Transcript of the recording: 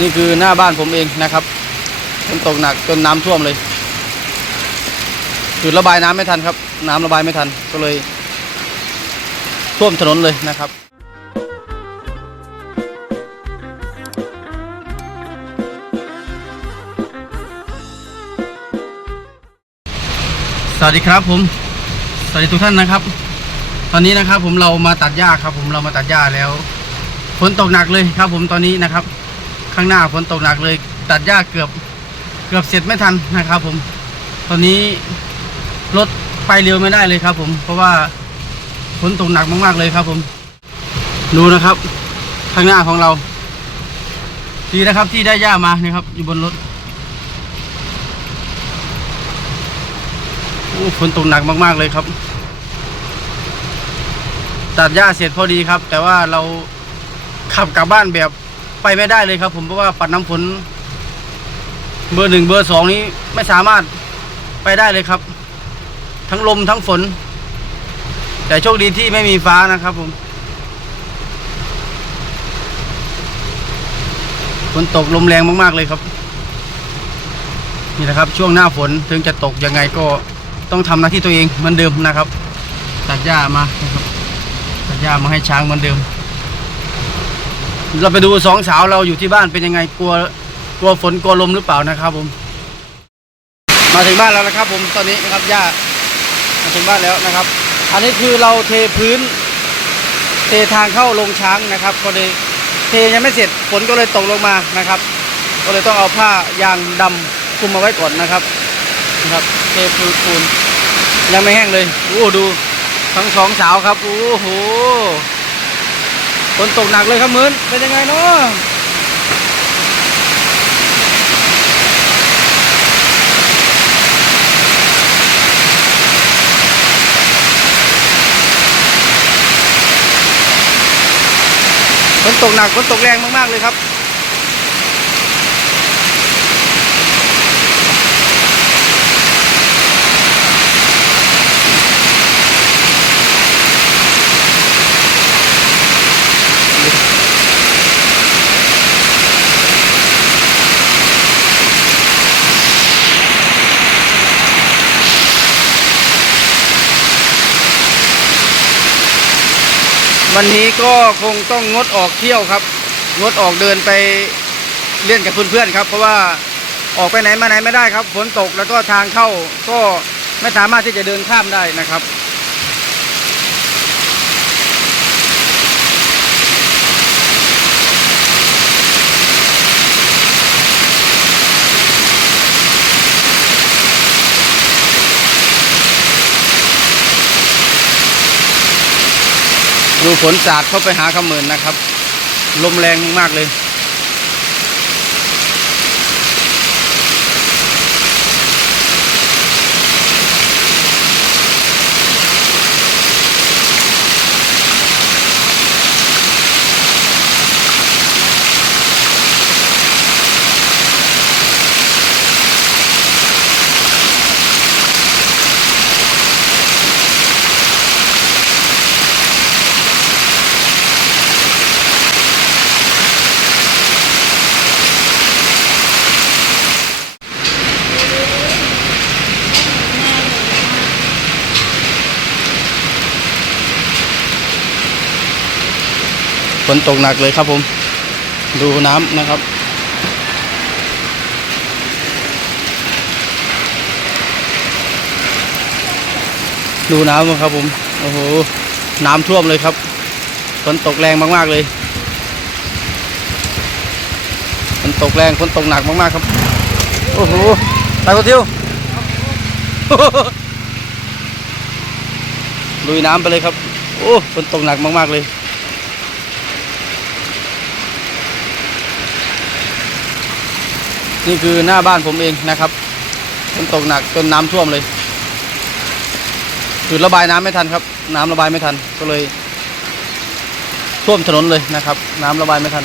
นี่คือหน้าบ้านผมเองนะครับฝนตกหนักจนน้ำท่วมเลยคือระบายน้ำไม่ทันครับ น้ำระบายไม่ทันก็เลย ท่วมถนนเลยนะครับสวัสดีครับผมสวัสดีทุกท่านนะครับ ตอนนี้นะครับผมเรามาตัดหญ้าครับ ผมเรามาตัดหญ้าแล้วฝนตกหนักเลยครับ ผมตอนนี้นะครับ ข้างหน้าฝนตกหนักเลย ตัดหญ้าเกือบเกือบเสร็จไม่ทันนะครับ ผม ตอนนี้รถไปเร็วไม่ได้เลยครับ ผม เพราะว่าฝนตกหนักมากๆเลยครับ ผม ดูนะครับ ข้างหน้าของเรา ดีนะครับที่ได้หญ้ามานะครับ อยู่บนรถโอ้ฝนตกหนักมาก ๆเลยครับ ตัดหญ้าเสร็จพอดีครับ แต่ว่าเราขับกลับบ้านแบบ ไปไม่ได้เลยครับผมเพราะว่าปัดน้ำฝนเบอร์หนึ่งเบอร์สองนี้ไม่สามารถไปได้เลยครับ ทั้งลมทั้งฝน แต่โชคดีที่ไม่มีฟ้านะครับผมฝนตกลมแรงมาก ๆ เลยครับ นี่นะครับช่วงหน้าฝนถึงจะตกยังไงก็ต้องทำหน้าที่ตัวเองเหมือนเดิมนะครับ ตัดหญ้ามาครับตัดหญ้ามาให้ช้างเหมือนเดิม เราไปดูสองสาวเราอยู่ที่บ้านเป็นยังไงกลัวกลัวฝนกลัวลมหรือเปล่านะครับผม มาถึงบ้านแล้วนะครับ ผมตอนนี้นะครับหญ้ามาถึงบ้านแล้วนะครับ อันนี้คือเราเทพื้น เททางเข้าลงช้างนะครับก็เลยเทยังไม่เสร็จฝนก็เลยตกลงมานะครับ ก็เลยต้องเอาผ้ายางดำคลุมเอาไว้ก่อนนะครับนะครับเทปูนปูนยังไม่แห้งเลยโอ้ดูทั้งสองสาวครับโอ้โห นตกหนักเลยครับมื้นเป็นยังไงเนาะฝนตกหนักฝนตกแรงมากๆเลยครับ วันนี้ก็คงต้องงดออกเที่ยวครับ งดออกเดินไปเล่นกับเพื่อนๆครับ เพราะว่าออกไปไหนมาไหนไม่ได้ครับฝนตกแล้วก็ทางเข้าก็ไม่สามารถที่จะเดินข้ามได้นะครับ ดูฝนสาดเข้าไปหาขมืนนะครับ ลมแรงมากเลย นตกหนักเลยครับผม ดูน้ำนะครับ ดูน้ำครับผม โอ้โห น้ำท่วมเลยครับ ฝนตกแรงมากๆเลย ฝนตกแรง ฝนตกหนักมากๆครับ โอ้โหไปกทิวลุยน้ำไปเลยครับ โอ้ฝนตกหนักมากๆเลย นี่คือหน้าบ้านผมเองนะครับฝนตกหนักจนน้ำท่วมเลยคือระบายน้ำไม่ทันครับ น้ำระบายไม่ทันก็เลยท่วมถนนเลยนะครับ น้ำระบายไม่ทัน